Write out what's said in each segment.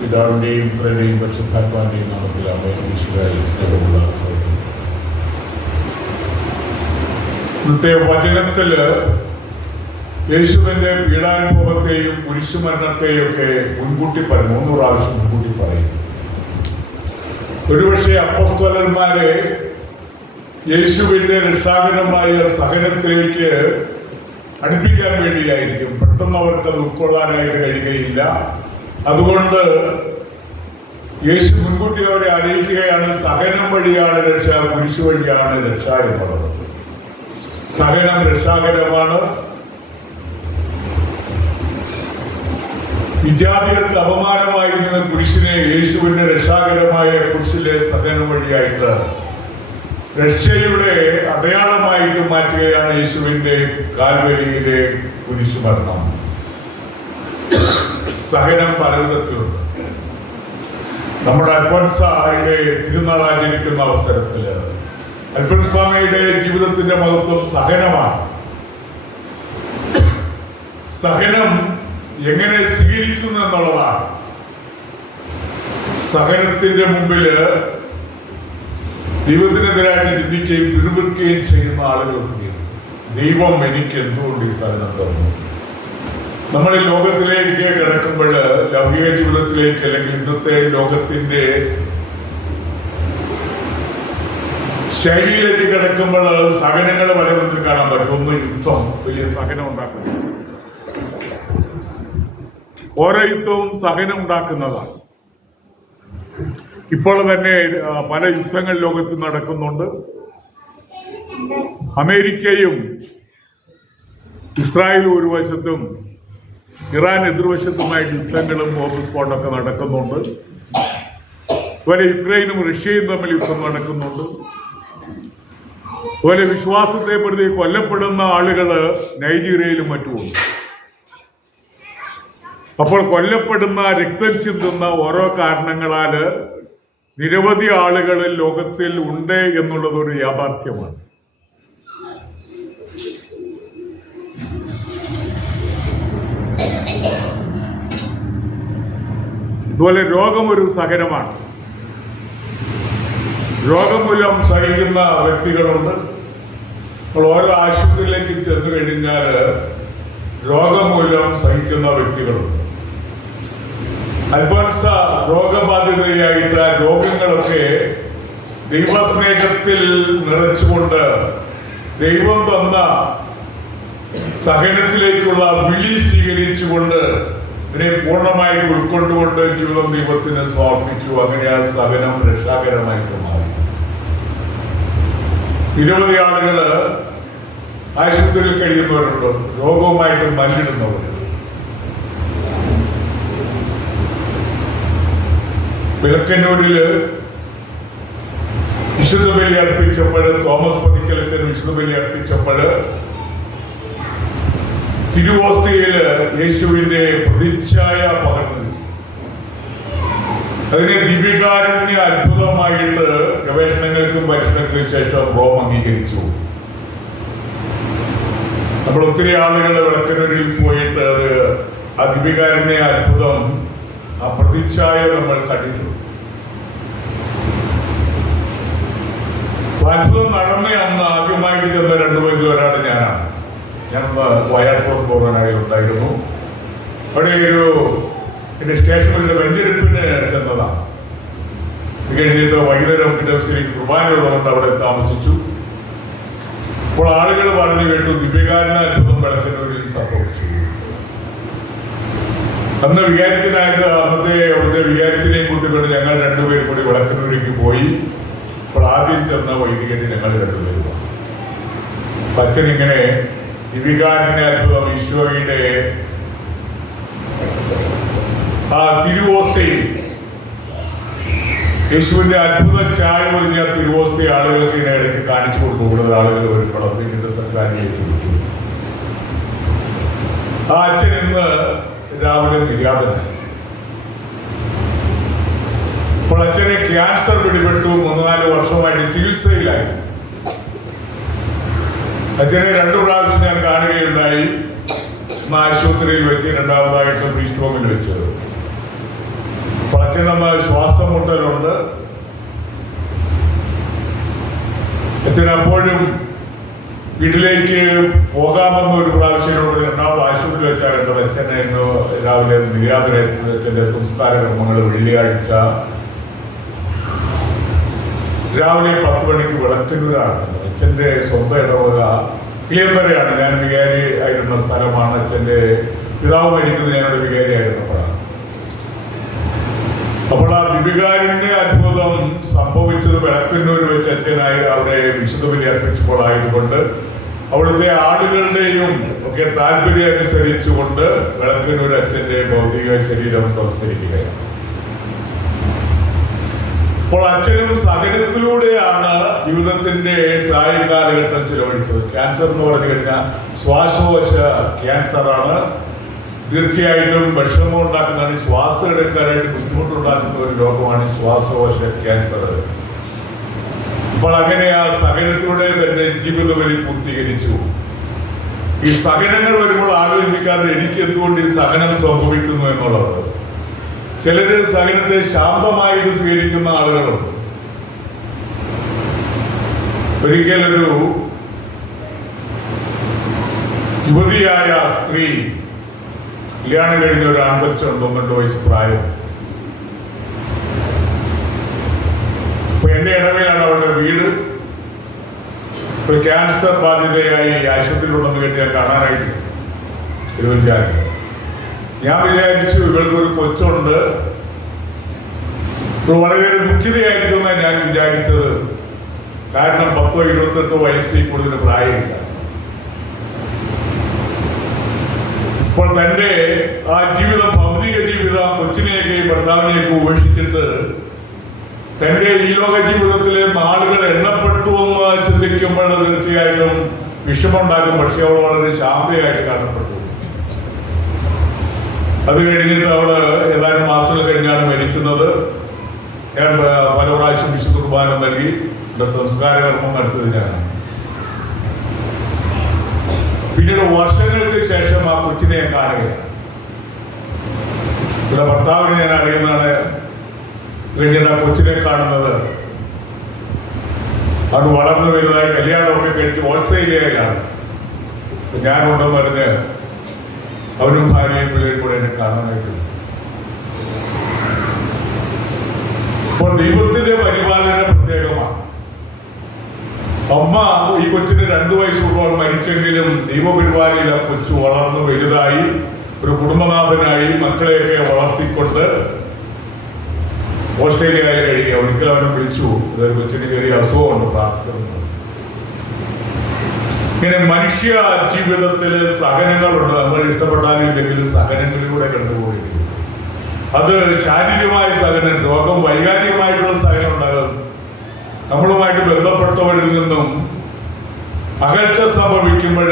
പിതാവിൻ്റെയും പുത്രൻ്റെയും പരിശുദ്ധാത്മാവിൻ്റെയും നാമത്തിൽ ഈശോയിൽ സ്നേഹമുള്ള സഹോദരൻ, ഇന്നത്തെ വചനത്തിൽ യേശുവിൻ്റെ പീഡാനുഭവത്തെയും കുരിശുമരണത്തെയും ഒക്കെ മുൻകൂട്ടി പറയും, 3 പ്രാവശ്യം മുൻകൂട്ടി പറയും. ഒരുപക്ഷെ അപ്പോസ്തലന്മാരെ യേശുവിൻ്റെ രക്ഷാകരമായ സഹനത്തിലേക്ക് അടുപ്പിക്കാൻ വേണ്ടിയായിരിക്കും. പെട്ടെന്ന് അവർക്ക് അത് ഉൾക്കൊള്ളാനായിട്ട് കഴിയുകയില്ല. അതുകൊണ്ട് യേശു മുൻകൂട്ടി അവരെ അറിയിക്കുകയാണ്, സഹനം വഴിയാണ് രക്ഷ, കുരിശു വഴിയാണ് രക്ഷ എന്നുള്ളത്. സഹനം രക്ഷാകരമാണ്. വിജാതികൾക്ക് അപമാനമായിരിക്കുന്ന കുരിശിനെ യേശുവിന്റെ രക്ഷാകരമായ കുരിശിലെ സഹനം വഴിയായിട്ട് രക്ഷയുടെ അടയാളമായിട്ട് മാറ്റുകയാണ് യേശുവിന്റെ കാൽവരിയിലെ കുരിശുമരണം. സഹനം പലവിധത്തിലുണ്ട്. നമ്മുടെ അൽഫോൻസായുടെ തിരുനാൾ ആചരിക്കുന്ന അവസരത്തില് അൽഫോൻസാമയുടെ ജീവിതത്തിന്റെ മഹത്വം സഹനമാണ്. സഹനം എങ്ങനെ സ്വീകരിക്കുന്നു എന്നുള്ളതാണ്. സഹനത്തിന്റെ മുമ്പില് ദൈവത്തിനെതിരായിട്ട് ചിന്തിക്കുകയും പിറുപിറുക്കുകയും ചെയ്യുന്ന ആളുകൾക്ക് ദൈവം എനിക്ക് എന്തുകൊണ്ട് ഈ സഹനം തന്നു? നമ്മൾ ഈ ലോകത്തിലേക്ക് കിടക്കുമ്പോൾ, ലൗകിക ജീവിതത്തിലേക്ക്, അല്ലെങ്കിൽ ഇന്നത്തെ ലോകത്തിന്റെ ശൈലിയിലേക്ക് കിടക്കുമ്പോൾ സഹനങ്ങൾ പല വിധത്തിൽ കാണാൻ പറ്റും. ഒന്ന്, യുദ്ധം വലിയ സഹനം ഉണ്ടാക്കുന്നു. ഓരോ യുദ്ധവും സഹനം ഉണ്ടാക്കുന്നതാണ്. ഇപ്പോൾ തന്നെ പല യുദ്ധങ്ങൾ ലോകത്ത് നടക്കുന്നുണ്ട്. അമേരിക്കയും ഇസ്രായേലും ഒരു വശത്തും ഇറാൻ എതിർവശത്തുമായിട്ട് യുദ്ധങ്ങളും ബോംബ് സ്ഫോടൊക്കെ നടക്കുന്നുണ്ട്. അതുപോലെ യുക്രൈനും റഷ്യയും തമ്മിൽ യുദ്ധം നടക്കുന്നുണ്ട്. അതുപോലെ വിശ്വാസത്തെ പ്രതി കൊല്ലപ്പെടുന്ന ആളുകൾ നൈജീരിയയിലും മറ്റുമുണ്ട്. അപ്പോൾ കൊല്ലപ്പെടുന്ന, രക്തം ചിന്തുന്ന ഓരോ കാരണങ്ങളാല് നിരവധി ആളുകൾ ലോകത്തിൽ ഉണ്ട് എന്നുള്ളത് ഒരു യാഥാർത്ഥ്യമാണ്. അതുപോലെ രോഗം ഒരു സഹനമാണ്. രോഗം മൂലം സഹിക്കുന്ന വ്യക്തികളുണ്ട്. അപ്പോൾ ഓരോ ആശുപത്രിയിലേക്ക് ചെന്നു കഴിഞ്ഞാൽ രോഗം മൂലം സഹിക്കുന്ന വ്യക്തികളുണ്ട്. അൽഫോൻസ രോഗബാധിതയായിട്ട് രോഗങ്ങളൊക്കെ ദൈവസ്നേഹത്തിൽ നിറച്ചുകൊണ്ട് ദൈവം തന്ന സഹനത്തിലേക്കുള്ള വിളി സ്വീകരിച്ചുകൊണ്ട് ഇതിനെ പൂർണ്ണമായി ഉൾക്കൊണ്ടുകൊണ്ട് ജീവിതം ദൈവത്തിന് സമർപ്പിച്ചു. അങ്ങനെ ആ സഹനം രക്ഷാകരമായിട്ട് മാറി. നിരവധി ആളുകള് ആശുപത്രിയിൽ കഴിയുന്നവരുണ്ട്, രോഗവുമായിട്ട് മല്ലിടുന്നവർ. വിളക്കന്നൂരില് വിശുദ്ധ ബലി അർപ്പിച്ചപ്പോൾ, തോമസ് പതിക്കലച്ചൻ വിശുദ്ധ ബലി അർപ്പിച്ചപ്പോൾ തിരുവോസ്തിയില് യേശുവിന്റെ പ്രതിച്ഛായ പകർന്നു. അതിനെ ദിവ്യകാരുണ്യ അത്ഭുതമായിട്ട് ഗവേഷണങ്ങൾക്കും പരീക്ഷണങ്ങൾക്കും ശേഷം റോം അംഗീകരിച്ചു. നമ്മൾ ഒത്തിരി ആളുകൾ വിളക്കന്നൂരിൽ പോയിട്ട് ആ ദിവ്യകാരുണ്യ അത്ഭുതം, ആ പ്രതിച്ഛായ നമ്മൾ കണ്ടിട്ടുണ്ട്. അത്ഭുതം നടന്ന അന്ന് ആദ്യമായിട്ട് ചെന്ന 2 പേരിൽ ഒരാൾ ഞാനാണ്. ഞാനന്ന് വയനാട്ടിലോട്ട് പോകാനായി ഉണ്ടായിരുന്നു. അവിടെ എന്റെ സ്റ്റേഷനിലെ വെഞ്ചരിപ്പിന് ചെന്നതാണ്. ഇത് കഴിഞ്ഞിട്ട് വൈകുന്നേരം ദിവസത്തിലേക്ക് കുർബാനയുള്ളതുകൊണ്ട് അവിടെ താമസിച്ചു. അപ്പോൾ ആളുകൾ പറഞ്ഞു കേട്ടു, ദിവ്യകാരുണ്യ അത്ഭുതം വിളക്കന്നൂരിൽ സംഭവിച്ചു. അന്ന് വികാരത്തിനായിട്ട് അന്നത്തെ അവിടുത്തെ വികാരത്തിനെയും കൂട്ടിക്കൊണ്ട് ഞങ്ങൾ 2 പേരും കൂടി വിളക്കന്നൂരേക്ക് പോയി. അപ്പോൾ ആദ്യം ചെന്ന വൈദികന് ഞങ്ങൾ 2 പേരും. അച്ഛനിങ്ങനെ ദിവ്യകാരുണ്യ അത്ഭുതം, ഈശോയുടെ ആ തിരുവോസ്തയിൽ, യേശുവിന്റെ അത്ഭുത ചായ പൊതിഞ്ഞ തിരുവോസ്തി ആളുകൾക്ക് ഇങ്ങനെ ഇടയ്ക്ക് കാണിച്ചു കൊടുത്തു. കൂടുതൽ ആളുകൾ വരുമ്പോൾ ഇതിന്റെ സർക്കാരിലേക്ക് വിളിച്ചു. ആ അച്ഛൻ ഇന്ന് രാവിലെ നിര്യാതനായി. അപ്പോൾ അച്ഛനെ ക്യാൻസർ പിടിപെട്ടു. 3-4 വർഷമായിട്ട് ചികിത്സയിലായി. അച്ഛനെ 2 പ്രാവശ്യം ഞാൻ കാണുകയുണ്ടായി. ആശുപത്രിയിൽ വെച്ച്, രണ്ടാമതായിട്ട് പ്രീസ്റ്റ് ഹോമിൽ വെച്ചത്. ക്ഷീണം, ശ്വാസം മുട്ടലുണ്ട്. അച്ഛനപ്പോഴും വീട്ടിലേക്ക് പോകാമെന്ന് ഒരു പ്രാവശ്യനോട് രണ്ടാമത് ആശുപത്രി വെച്ചാൽ കണ്ടത്. അച്ഛനെ ഇന്ന് രാവിലെ നിര്യാതനായിരുന്നു. അച്ഛൻ്റെ സംസ്കാര കർമ്മങ്ങൾ വെള്ളിയാഴ്ച രാവിലെ 10 മണിക്ക് വിളക്കന്നൂരാണ്. അച്ഛൻ്റെ സ്വന്തം ഇടവക കിളിയമ്പലയാണ്. ഞാൻ വികാരി ആയിരുന്ന സ്ഥലമാണ്. അച്ഛൻ്റെ പിതാവ് മരിക്കുന്നത് ഞാനൊരു വികാരി ആയിരുന്നപ്പോഴാണ്. അപ്പോൾ ആ ദിവികാരിന്റെ അത്ഭുതം സംഭവിച്ചത് വിളക്കന്നൂർ വെച്ച് അച്ഛനായി അവിടെ വിശുദ്ധ ബലി അർപ്പിച്ചപ്പോൾ ആയതുകൊണ്ട് അവിടുത്തെ ആളുകളുടെയും ഒക്കെ താല്പര്യം അനുസരിച്ചുകൊണ്ട് വിളക്കന്നൂർ അച്ഛന്റെ ഭൗതിക ശരീരം സംസ്കരിക്കുകയാണ്. അപ്പോൾ അച്ഛനും സഹനത്തിലൂടെയാണ് ജീവിതത്തിന്റെ സായ കാലഘട്ടം ചിലവഴിച്ചത്. ക്യാൻസർ എന്ന് പറഞ്ഞു കഴിഞ്ഞാൽ ശ്വാസകോശ ക്യാൻസറാണ്. തീർച്ചയായിട്ടും വിഷമം ഉണ്ടാക്കുന്നതാണ്. ശ്വാസം എടുക്കാനായിട്ട് ബുദ്ധിമുട്ടുണ്ടാക്കുന്ന ഒരു രോഗമാണ് ശ്വാസകോശ ക്യാൻസർ. അപ്പോൾ അങ്ങനെ ആ സഹനത്തിലൂടെ തന്നെ ജീവിത ബലി പൂർത്തീകരിച്ചു. ഈ സഹനങ്ങൾ വരുമ്പോൾ ആലോചിക്കാതെ എനിക്ക് എന്തുകൊണ്ട് ഈ സഹനം സംഭവിക്കുന്നു എന്നുള്ളത്. ചിലര് സഹനത്തെ ശാന്തമായിട്ട് സ്വീകരിക്കുന്ന ആളുകളുണ്ട്. ഒരിക്കലൊരു യുവതിയായ സ്ത്രീ, കല്യാണം കഴിഞ്ഞ ഒരു ആൺകൊച്ചുണ്ട്, 12 വയസ്സ് പ്രായം. അപ്പൊ എന്റെ ഇടവയിലാണ് അവളുടെ വീട്. ഒരു ക്യാൻസർ ബാധിതയായി ആശുപത്രിയിലുണ്ടെന്ന് കേട്ട് ഞാൻ കാണാനായിട്ട് തിരുവഞ്ചാരി. ഞാൻ വിചാരിച്ചു ഇവൾക്കൊരു കൊച്ചുണ്ട്, വളരെ ദുഃഖിതയായിരിക്കുമെന്നാണ് ഞാൻ വിചാരിച്ചത്. കാരണം 10-28 വയസ്സിൽ കൂടുതൽ പ്രായമില്ല. ഇപ്പോൾ തന്റെ ആ ജീവിതം, ഭൗതിക ജീവിതം, കൊച്ചിനെയൊക്കെ ഭർത്താവിനെയൊക്കെ ഉപേക്ഷിച്ചിട്ട് തന്റെ ഈ ലോക ജീവിതത്തിലെ നാളുകൾ എണ്ണപ്പെട്ടു എന്ന് ചിന്തിക്കുമ്പോൾ തീർച്ചയായിട്ടും വിഷമമുണ്ടാകും. പക്ഷെ അവൾ വളരെ ശാന്തയായിട്ട് കാണപ്പെട്ടു. അത് കഴിഞ്ഞിട്ട് അവള് ഏതാനും മാസങ്ങൾ കഴിഞ്ഞാണ് മരിക്കുന്നത്. ഞാൻ പല പ്രാവശ്യം വിശുദ്ധ കുർബാന നൽകി സംസ്കാര കർമ്മം നടത്തിയത് ഞാനാണ്. പിന്നീട് വർഷങ്ങൾക്ക് ശേഷം ആ കൊച്ചിനെ ഞാൻ കാണുകയാണ്. ഇവിടെ ഭർത്താവിനെ ഞാൻ അറിയുന്നതാണ്. പിന്നീട് ആ കൊച്ചിനെ കാണുന്നത് അത് വളർന്നു വലുതായി കല്യാണമൊക്കെ കഴിച്ച് ഓസ്ട്രേലിയയിലാണ്. ഞാനുണ്ടെന്ന് പറഞ്ഞ് അവരും ഭാര്യയും പിള്ളേരും കൂടെ എന്നെ കാണാനായിട്ട്. അപ്പോൾ ദൈവത്തിന്റെ പരിപാലന പ്രത്യേകമാണ്. അമ്മ ഈ കൊച്ചിന് 2 വയസ്സുള്ളപ്പോൾ മരിച്ചെങ്കിലും ദൈവപരിപാലനയിൽ ആ കൊച്ചു വളർന്നു വലുതായി ഒരു കുടുംബനാഥനായി മക്കളെയൊക്കെ വളർത്തിക്കൊണ്ട് ഓസ്ട്രേലിയയിൽ കഴിയുക. ഒരിക്കലും അവനെ വിളിച്ചു, ഇതൊരു കൊച്ചിന് ചെറിയ അസുഖമുണ്ട്, പ്രാർത്ഥിക്കുന്നു. ഇങ്ങനെ മനുഷ്യ ജീവിതത്തില് സഹനങ്ങളുണ്ട്. നമ്മൾ ഇഷ്ടപ്പെട്ടാലും ഇല്ലെങ്കിലും സഹനങ്ങളിലൂടെ കണ്ടുപോയിരിക്കും. അത് ശാരീരികമായ സഹനം, രോഗം, വൈകാരികമായിട്ടുള്ള സഹനം ഉണ്ടാകും. നമ്മളുമായിട്ട് ബന്ധപ്പെട്ടവരിൽ നിന്നും അകൽച്ച സംഭവിക്കുമ്പോൾ,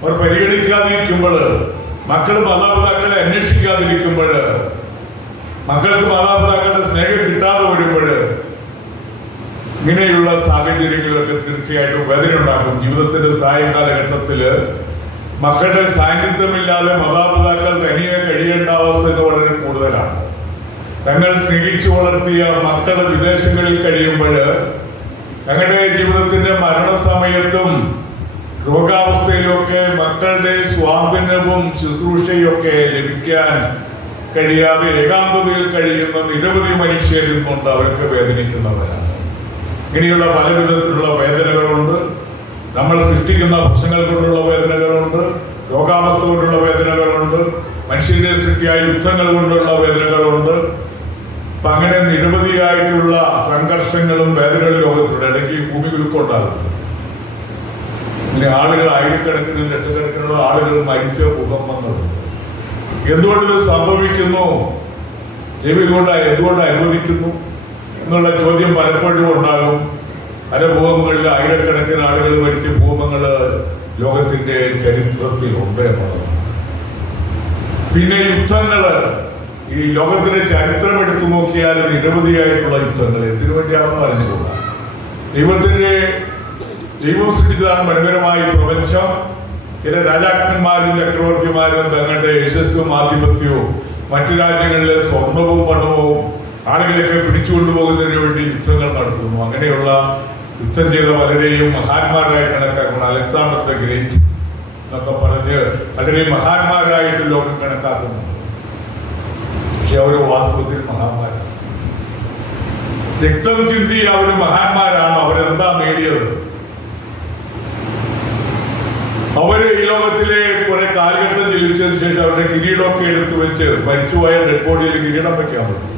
അവർ പരിഗണിക്കാതിരിക്കുമ്പോൾ, മക്കൾ മാതാപിതാക്കളെ അന്വേഷിക്കാതിരിക്കുമ്പോൾ, മക്കൾക്ക് മാതാപിതാക്കളുടെ സ്നേഹം കിട്ടാതെ വരുമ്പോൾ, ഇങ്ങനെയുള്ള സാഹചര്യങ്ങളൊക്കെ തീർച്ചയായിട്ടും വേദന ഉണ്ടാക്കും. ജീവിതത്തിന്റെ സായകാലഘട്ടത്തില് മക്കളുടെ സാന്നിധ്യമില്ലാതെ മാതാപിതാക്കൾ തനിയെ കഴിയേണ്ട അവസ്ഥ വളരെ കൂടുതലാണ്. തങ്ങൾ സ്നേഹിച്ചു വളർത്തിയ മക്കൾ വിദേശങ്ങളിൽ കഴിയുമ്പോൾ, ഞങ്ങളുടെ ജീവിതത്തിന്റെ മരണസമയത്തും രോഗാവസ്ഥയിലൊക്കെ മക്കളുടെ സ്വാതന്ത്ര്യവും ശുശ്രൂഷയൊക്കെ ലഭിക്കാൻ കഴിയാതെ ഏകാന്തതയിൽ കഴിയുന്ന നിരവധി മനുഷ്യരുന്നുണ്ട്. അവർക്ക് വേദനിക്കുന്നവരാണ്. ഇങ്ങനെയുള്ള പല വിധത്തിലുള്ള വേദനകളുണ്ട്. നമ്മൾ സൃഷ്ടിക്കുന്ന പ്രശ്നങ്ങൾ കൊണ്ടുള്ള വേദനകളുണ്ട്, രോഗാവസ്ഥ കൊണ്ടുള്ള വേദനകളുണ്ട്, മനുഷ്യന്റെ സൃഷ്ടിയായ യുദ്ധങ്ങൾ കൊണ്ടുള്ള വേദനകളുണ്ട്. അപ്പൊ അങ്ങനെ നിരവധിയായിട്ടുള്ള സംഘർഷങ്ങളും വേദനകളും ലോകത്തിലുണ്ട്. ഇടയ്ക്ക് ഭൂമി കുലുക്കമുണ്ടാകും. ഇങ്ങനെ ആളുകൾ ആയിരക്കണക്കിന് ലക്ഷക്കണക്കിനുള്ള ആളുകൾ മരിച്ച ഭൂകമ്പങ്ങളുണ്ട്. എന്തുകൊണ്ട് ഇത് സംഭവിക്കുന്നു, എന്തുകൊണ്ട് അനുവദിക്കുന്നു എന്നുള്ള ചോദ്യം പലപ്പോഴും ഉണ്ടാകും. പല ഭൂകമ്പങ്ങളിൽ ആയിരക്കണക്കിന് ആളുകൾ മരിച്ച ഭൂകമ്പങ്ങൾ ലോകത്തിന്റെ ചരിത്രത്തിലുണ്ട് എന്നുള്ളതാണ്. പിന്നെ യുദ്ധങ്ങള്, ഈ ലോകത്തിന്റെ ചരിത്രം എടുത്തു നോക്കിയാൽ നിരവധിയായിട്ടുള്ള യുദ്ധങ്ങൾ എന്തിനു വേണ്ടിയാണെന്ന് അറിഞ്ഞുകൂടാ. ദൈവം സൃഷ്ടിച്ചതാണ് മനോഹരമായ പ്രപഞ്ചം. ചില രാജാക്കന്മാരും ചക്രവർത്തിമാരും തങ്ങളുടെ യശസ്സും ആധിപത്യവും മറ്റു രാജ്യങ്ങളിലെ സ്വർണവും പണവും ആളുകളെയൊക്കെ പിടിച്ചുകൊണ്ടുപോകുന്നതിന് വേണ്ടി യുദ്ധങ്ങൾ നടത്തുന്നു. അങ്ങനെയുള്ള യുദ്ധം ചെയ്ത പലരെയും മഹാന്മാരായി കണക്കാക്കുന്നു. അലക്സാണ്ടർ ദ ഗ്രേറ്റ് എന്നൊക്കെ പറഞ്ഞ് വളരെ മഹാന്മാരായിട്ട് ലോകം കണക്കാക്കുന്നു. പക്ഷെ അവർ വാസ്തവത്തിൽ മഹാന്മാരാണ്. രക്തം ചിന്തി അവർ മഹാന്മാരാണ്. അവരെന്താ നേടിയത്? അവര് ഈ ലോകത്തിലെ കുറെ കാലഘട്ടം ജീവിച്ചതിന് ശേഷം അവരുടെ കിരീടമൊക്കെ എടുത്തു വെച്ച് മരിച്ചുപോയ ഡെഡ് ബോഡിയിൽ കിരീടം വെക്കാൻ പറ്റും.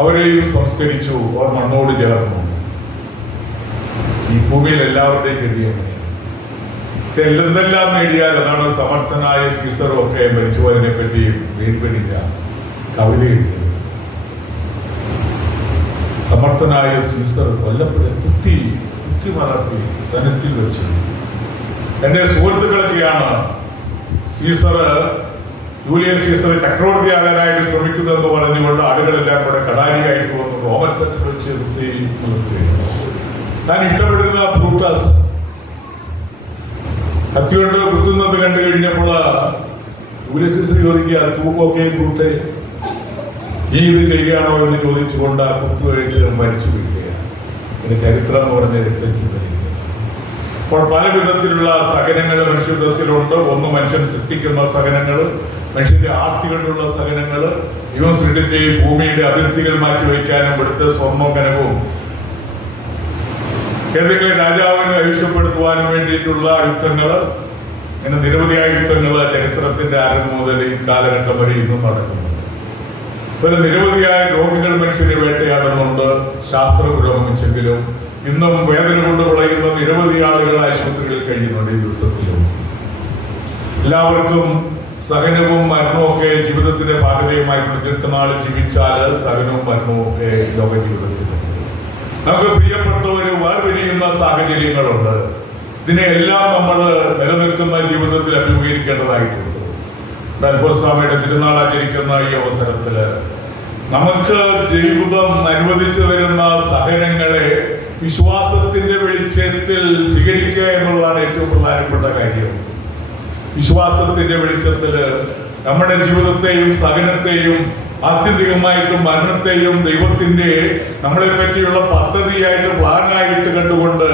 അവരെയും സംസ്കരിച്ചു, അവർ മണ്ണോട് ചേർന്നു. ഈ ഭൂമിയിൽ എല്ലാവരുടെയും ഗതി അങ്ങനെയാണ്. എന്തെല്ലാം നേടിയാൽ അതാണ് സമർത്ഥനായ സീസറും ഒക്കെ മരിച്ചുപോയതിനെ പറ്റി വീൺപിടിഞ്ഞ കവിത എഴുതിയത്. സമർത്ഥനായ സീസർ കൊല്ലപ്പെടുക കുത്തി വളർത്തി സനത്തിൽ വെച്ചു. എന്റെ സുഹൃത്തുക്കളൊക്കെയാണ് ജൂലിയസ് സീസർ ചക്രവർത്തിയാകാനായിട്ട് ശ്രമിക്കുന്നതെന്ന് പറഞ്ഞുകൊണ്ട് ആളുകളെല്ലാം കൂടെ കടാരിയായിട്ട് വന്നു റോമൻ സെറ്റിൽ വെച്ച് കുത്തി താൻ ഇഷ്ടപ്പെടുന്ന ബ്രൂട്ടസ് കത്തികൊണ്ട് കുത്തുന്നത് കണ്ടു കഴിഞ്ഞപ്പോൾ ജൂലിയസ് സീസർ ചോദിക്കുക, തൂക്കൊക്കെ ബ്രൂട്ടെ ഈ ഇത് ചെയ്യുകയാണോ എന്ന് ചോദിച്ചുകൊണ്ട് ആ കുത്തുകഴിച്ച് മരിച്ചു വീഴുകയാണ്. പിന്നെ ചരിത്രം എന്ന് പറഞ്ഞ രക്തചിന്തയില്ല. അപ്പോൾ പല വിധത്തിലുള്ള സഹനങ്ങൾ മനുഷ്യത്വത്തിലുണ്ട്. ഒന്ന് മനുഷ്യൻ സൃഷ്ടിക്കുന്ന സഹനങ്ങൾ, മനുഷ്യന്റെ ആർത്തി കൊണ്ടുള്ള സഹനങ്ങൾ, ഇവൻ സൃഷ്ടിച്ച് ഭൂമിയുടെ അതിർത്തികൾ മാറ്റിവെക്കാനും ഇവിടുത്തെ സ്വർണ്ണവും കനവും ഏതെങ്കിലും രാജാവിനെ അഭിഷപ്പെടുത്തുവാനും വേണ്ടിയിട്ടുള്ള യുദ്ധങ്ങൾ, ഇങ്ങനെ നിരവധിയായ യുദ്ധങ്ങൾ ചരിത്രത്തിന്റെ ആരംഭം മുതൽ ഈ കാലഘട്ടം വരെ ഇന്നും നടക്കുന്നു. അതുപോലെ നിരവധിയായ രോഗികൾ മനുഷ്യരെ വേട്ടയാടുന്നുണ്ട്. ശാസ്ത്ര പുരോഗമിച്ചെങ്കിലും ഇന്നും വേദന കൊണ്ട് വിളയുന്ന നിരവധി ആളുകൾ ആശുപത്രികളിൽ കഴിയുന്നുണ്ട് ഈ ദിവസത്തിലും. എല്ലാവർക്കും സഹനവും മരണവും ഒക്കെ ജീവിതത്തിന്റെ ഭാഗതയുമായി ദീർഘനാൾ ജീവിച്ചാൽ സഹനവും മരണവും ഒക്കെ ലോക ജീവിതത്തിൽ നമുക്ക് പ്രിയപ്പെട്ടവര് വേർപിരിയുന്ന സാഹചര്യങ്ങളുണ്ട്. ഇതിനെല്ലാം നമ്മൾ നിലനിൽക്കുന്ന ജീവിതത്തിൽ അഭിമുഖീകരിക്കേണ്ടതായിട്ടുണ്ട്. അൽഫോൻസാമ്മയുടെ തിരുനാൾ ആചരിക്കുന്ന ഈ അവസരത്തില് നമുക്ക് ജീവിതം അനുവദിച്ചു തരുന്ന സഹനങ്ങളെ വിശ്വാസത്തിന്റെ വെളിച്ചത്തിൽ സ്വീകരിക്കുക എന്നുള്ളതാണ് ഏറ്റവും പ്രധാനപ്പെട്ട കാര്യം. വിശ്വാസത്തിന്റെ വെളിച്ചത്തില് നമ്മുടെ ജീവിതത്തെയും സഹനത്തെയും ആത്യന്തികമായിട്ടും മരണത്തെയും ദൈവത്തിന്റെ നമ്മളെ പറ്റിയുള്ള പദ്ധതിയായിട്ട് പ്ലാനായിട്ട് കണ്ടുകൊണ്ട്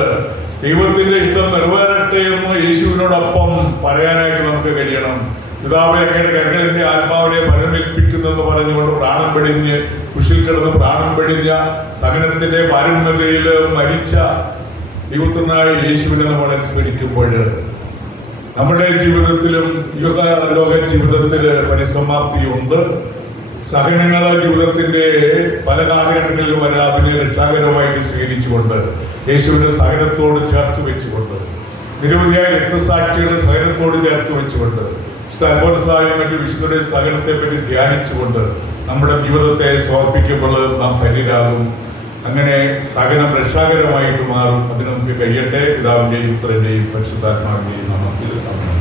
ദൈവത്തിന്റെ ഇഷ്ടം നിറവേറട്ടെ എന്ന് യേശുവിനോടൊപ്പം പറയാനായിട്ട് നമുക്ക് കഴിയണം. പിതാവേ, അങ്ങയുടെ കരങ്ങളിന്റെ ആത്മാവിനെ പരമേൽപ്പിക്കുന്നെന്ന് പറഞ്ഞുകൊണ്ട് പ്രാണൻ വെടിഞ്ഞ് കുശിൽ കിടന്ന് പ്രാണൻ വെടിഞ്ഞ സഹനത്തിന്റെ പാരമ്യതയിൽ മരിച്ച ദൈവത്തിനായ യേശുവിനെ നമ്മൾ അനുസ്മരിക്കുമ്പോൾ നമ്മുടെ ജീവിതത്തിലും ലോക ജീവിതത്തില് പരിസമാപ്തിയുണ്ട്. സഹനങ്ങളെ ജീവിതത്തിന്റെ പല കാലഘട്ടങ്ങളിലും വരെ അതിനെ രക്ഷാകരമായിട്ട് സ്വീകരിച്ചുകൊണ്ട് യേശുവിന്റെ സഹനത്തോട് ചേർത്ത് വെച്ചുകൊണ്ട് നിരവധിയായ രക്തസാക്ഷികളുടെ സഹനത്തോട് ചേർത്ത് വെച്ചുകൊണ്ട് മറ്റു വിശുദ്ധരുടെ സഹനത്തെ പറ്റി ധ്യാനിച്ചുകൊണ്ട് നമ്മുടെ ജീവിതത്തെ സമർപ്പിക്കുമ്പോൾ നാം ധന്യരാകും. അങ്ങനെ സഹനം രക്ഷാകരമായിട്ട് മാറും. അതിന് നമുക്ക് കഴിയട്ടെ. പിതാവിന്റെയും പുത്രന്റെയും പരിശുദ്ധാത്മാവിന്റെയും നാമത്തിൽ ആമേൻ.